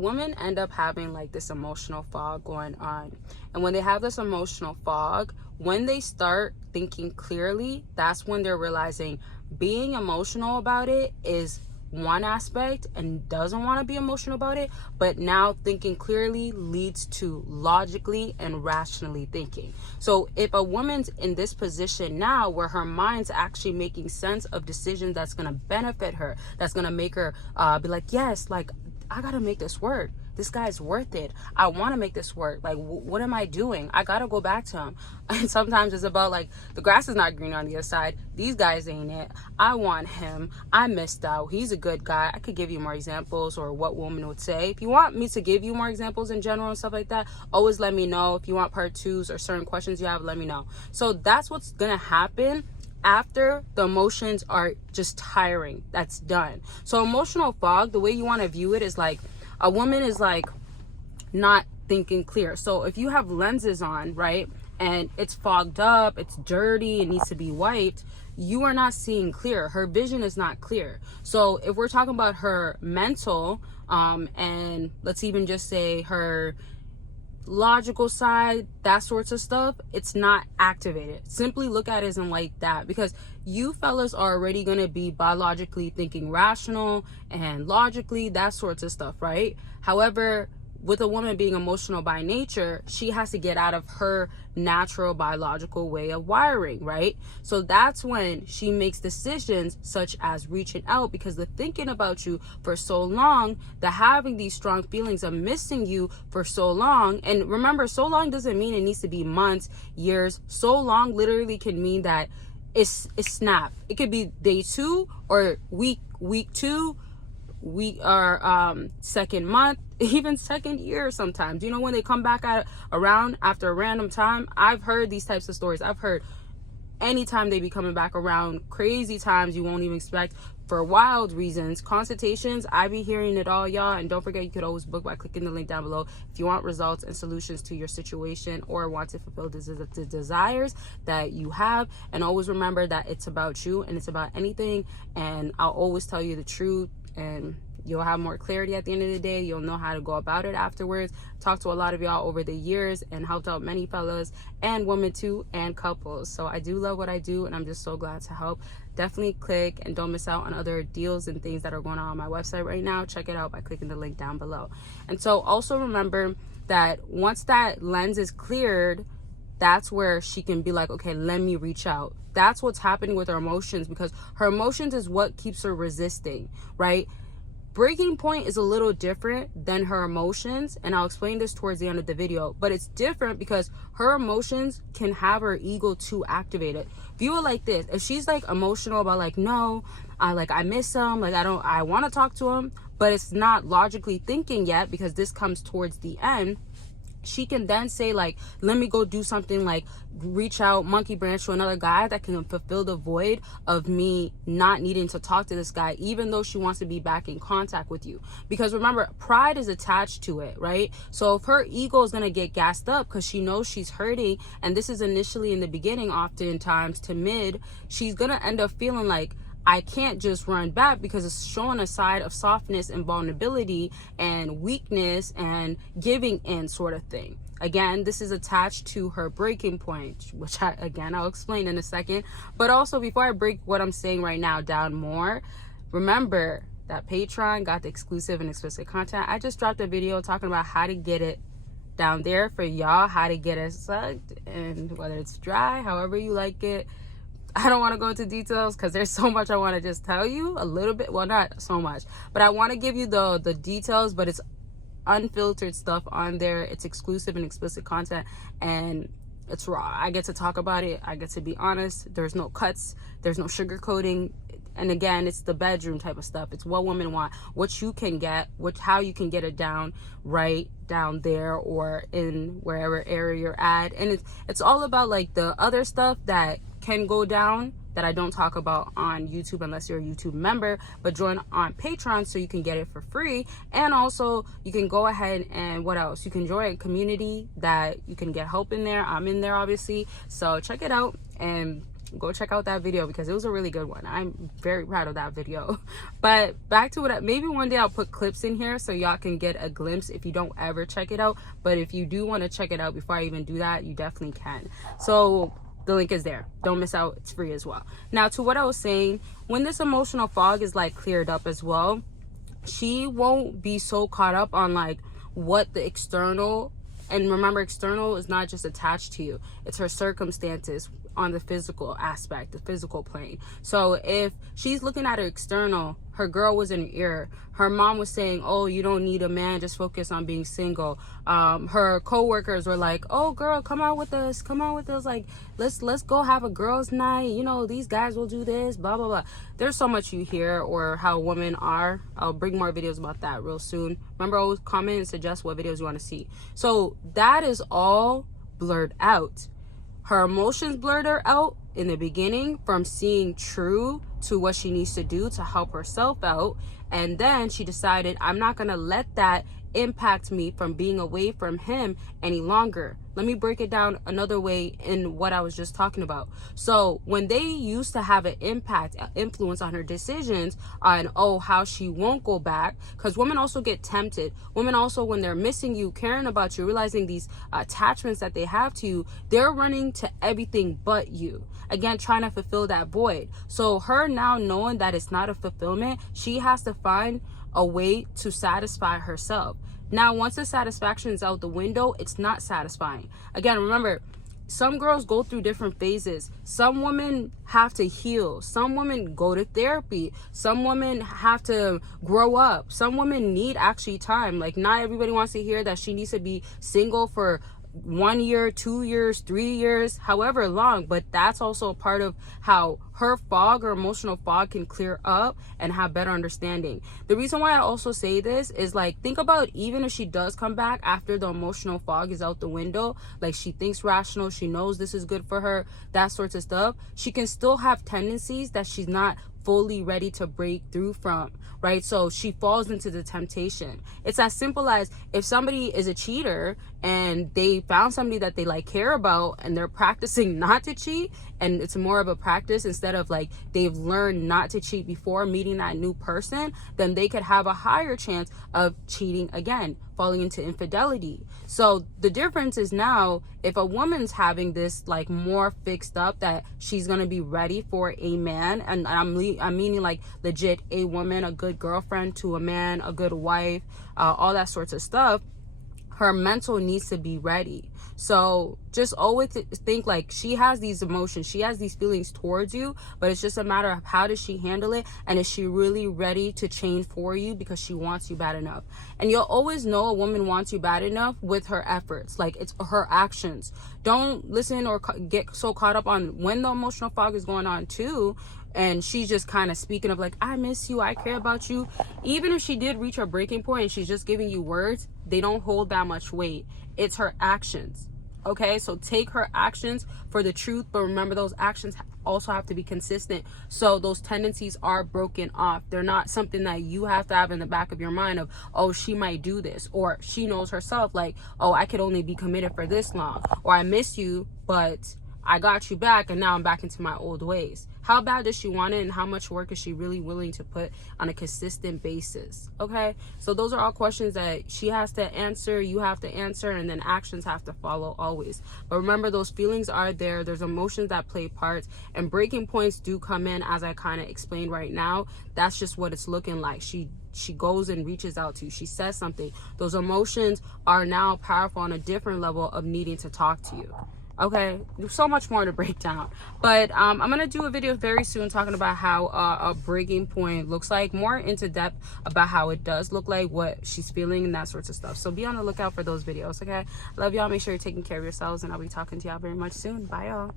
Women end up having like this emotional fog going on, and when they have this emotional fog, when they start thinking clearly, that's when they're realizing being emotional about it is one aspect and doesn't want to be emotional about it, but now thinking clearly leads to logically and rationally thinking. So if a woman's in this position now where her mind's actually making sense of decisions that's going to benefit her, that's going to make her be like, yes, like I gotta make this work. This guy's worth it. I want to make this work. Like, what am I doing? I gotta go back to him. And sometimes it's about like, the grass is not green on the other side. These guys ain't it. I want him. I missed out. He's a good guy. I could give you more examples or what women would say. If you want me to give you more examples in general and stuff like that, always let me know. If you want part 2s or certain questions you have, let me know. So that's what's gonna happen after the emotions are just tiring. That's done. So emotional fog, the way you want to view it is like a woman is like not thinking clear. So if you have lenses on, right, and it's fogged up, it's dirty, it needs to be wiped, you are not seeing clear. Her vision is not clear. So if we're talking about her mental and let's even just say her logical side, that sorts of stuff, it's not activated. Simply look at it as in like that, because you fellas are already going to be biologically thinking rational and logically, that sorts of stuff, right? However, with a woman being emotional by nature, she has to get out of her natural biological way of wiring, right? So that's when she makes decisions such as reaching out, because the thinking about you for so long, the having these strong feelings of missing you for so long, and remember, so long doesn't mean it needs to be months, years. So long literally can mean that it's snap. It could be day 2 or week 2, we are second month, even second year sometimes. You know, when they come back around after a random time. I've heard these types of stories. I've heard anytime they be coming back around, crazy times you won't even expect, for wild reasons. Consultations, I be hearing it all, y'all. And don't forget, you could always book by clicking the link down below if you want results and solutions to your situation or want to fulfill the desires that you have. And always remember that it's about you and it's about anything. And I'll always tell you the truth, and you'll have more clarity at the end of the day. You'll know how to go about it afterwards. Talked to a lot of y'all over the years and helped out many fellas and women too, and couples. So I do love what I do, and I'm just so glad to help. Definitely click and don't miss out on other deals and things that are going on my website right now. Check it out by clicking the link down below. And so also remember that once that lens is cleared, that's where she can be like, okay, let me reach out. That's what's happening with her emotions, because her emotions is what keeps her resisting, right? Breaking point is a little different than her emotions, and I'll explain this towards the end of the video, but it's different because her emotions can have her ego too activated. View it like this: if she's like emotional about like, no, I miss him, like I want to talk to him, but it's not logically thinking yet, because this comes towards the end, she can then say like, let me go do something, like reach out, monkey branch to another guy that can fulfill the void of me not needing to talk to this guy, even though she wants to be back in contact with you. Because remember, pride is attached to it, right? So if her ego is going to get gassed up because she knows she's hurting, and this is initially in the beginning, oftentimes to mid, she's going to end up feeling like, I can't just run back, because it's showing a side of softness and vulnerability and weakness and giving in sort of thing. Again, this is attached to her breaking point, which I'll explain in a second. But also, before I break what I'm saying right now down more, remember that Patreon got the exclusive and explicit content. I just dropped a video talking about how to get it down there for y'all, how to get it sucked, and whether it's dry, however you like it. I don't want to go into details because there's so much I want to just tell you a little bit. Well, not so much, but I want to give you the details, but it's unfiltered stuff on there. It's exclusive and explicit content, and it's raw. I get to talk about it. I get to be honest. There's no cuts. There's no sugarcoating. And again, it's the bedroom type of stuff. It's what women want, what you can get, how you can get it down right down there or in wherever area you're at. And it's all about like the other stuff that can go down that I don't talk about on YouTube unless you're a YouTube member, but join on Patreon so you can get it for free. And also you can go ahead and what else? You can join a community that you can get help in there. I'm in there obviously. So check it out. And go check out that video because it was a really good one. I'm very proud of that video. But back to what, maybe one day I'll put clips in here so y'all can get a glimpse if you don't ever check it out. But if you do want to check it out before I even do that, you definitely can. So the link is there. Don't miss out. It's free as well. Now, to what I was saying, when this emotional fog is like cleared up as well, she won't be so caught up on like what the external, and remember, external is not just attached to you, it's her circumstances on the physical aspect, the physical plane. So if she's looking at her external, her girl was in her ear, her mom was saying, oh, you don't need a man, just focus on being single. Her co-workers were like, oh girl, come out with us, like let's go have a girls night, you know, these guys will do this, blah blah blah. There's so much you hear, or how women are. I'll bring more videos about that real soon. Remember, always comment and suggest what videos you want to see. So that is all blurred out. Her emotions blurred her out in the beginning from seeing true to what she needs to do to help herself out. And then she decided, I'm not going to let that impact me from being away from him any longer. Let me break it down another way in what I was just talking about. So when they used to have an influence on her decisions on, oh, how she won't go back, because women also get tempted. Women also, when they're missing you, caring about you, realizing these attachments that they have to you, they're running to everything but you. Again, trying to fulfill that void. So her now knowing that it's not a fulfillment, she has to find a way to satisfy herself. Now, once the satisfaction is out the window, it's not satisfying. Again, remember, some girls go through different phases. Some women have to heal. Some women go to therapy. Some women have to grow up. Some women need actually time. Like, not everybody wants to hear that she needs to be single for 1 year, 2 years, 3 years, however long. But that's also a part of how her fog or emotional fog can clear up and have better understanding. The reason why I also say this is, like, think about, even if she does come back after the emotional fog is out the window, like she thinks rational, she knows this is good for her, that sorts of stuff, she can still have tendencies that she's not fully ready to break through from, right? So she falls into the temptation. It's as simple as, if somebody is a cheater and they found somebody that they like care about and they're practicing not to cheat, and it's more of a practice instead of like they've learned not to cheat before meeting that new person, then they could have a higher chance of cheating again, falling into infidelity. So the difference is, now if a woman's having this like more fixed up that she's gonna be ready for a man, and I'm meaning like legit a woman, a good girlfriend to a man, a good wife, all that sorts of stuff, her mental needs to be ready. So just always think, like, she has these emotions, she has these feelings towards you, but it's just a matter of how does she handle it, and is she really ready to change for you because she wants you bad enough. And you'll always know a woman wants you bad enough with her efforts, like it's her actions. Don't listen or get so caught up on when the emotional fog is going on too, and she's just kind of speaking of like, I miss you, I care about you. Even if she did reach her breaking point and she's just giving you words, they don't hold that much weight. It's her actions. Okay, so take her actions for the truth, but remember, those actions also have to be consistent, so those tendencies are broken off. They're not something that you have to have in the back of your mind of, oh, she might do this, or she knows herself like, oh, I could only be committed for this long, or I miss you, but I got you back and now I'm back into my old ways. How bad does she want it, and how much work is she really willing to put on a consistent basis? Okay, so those are all questions that she has to answer, you have to answer, and then actions have to follow always. But remember, those feelings are there, there's emotions that play parts, and breaking points do come in, as I kind of explained right now. That's just what it's looking like. She goes and reaches out to you, she says something, those emotions are now powerful on a different level of needing to talk to you. Okay, there's so much more to break down, but I'm gonna do a video very soon talking about how a breaking point looks like, more into depth about how it does look like, what she's feeling, and that sorts of stuff. So be on the lookout for those videos. Okay, love y'all, make sure you're taking care of yourselves, and I'll be talking to y'all very much soon. Bye y'all.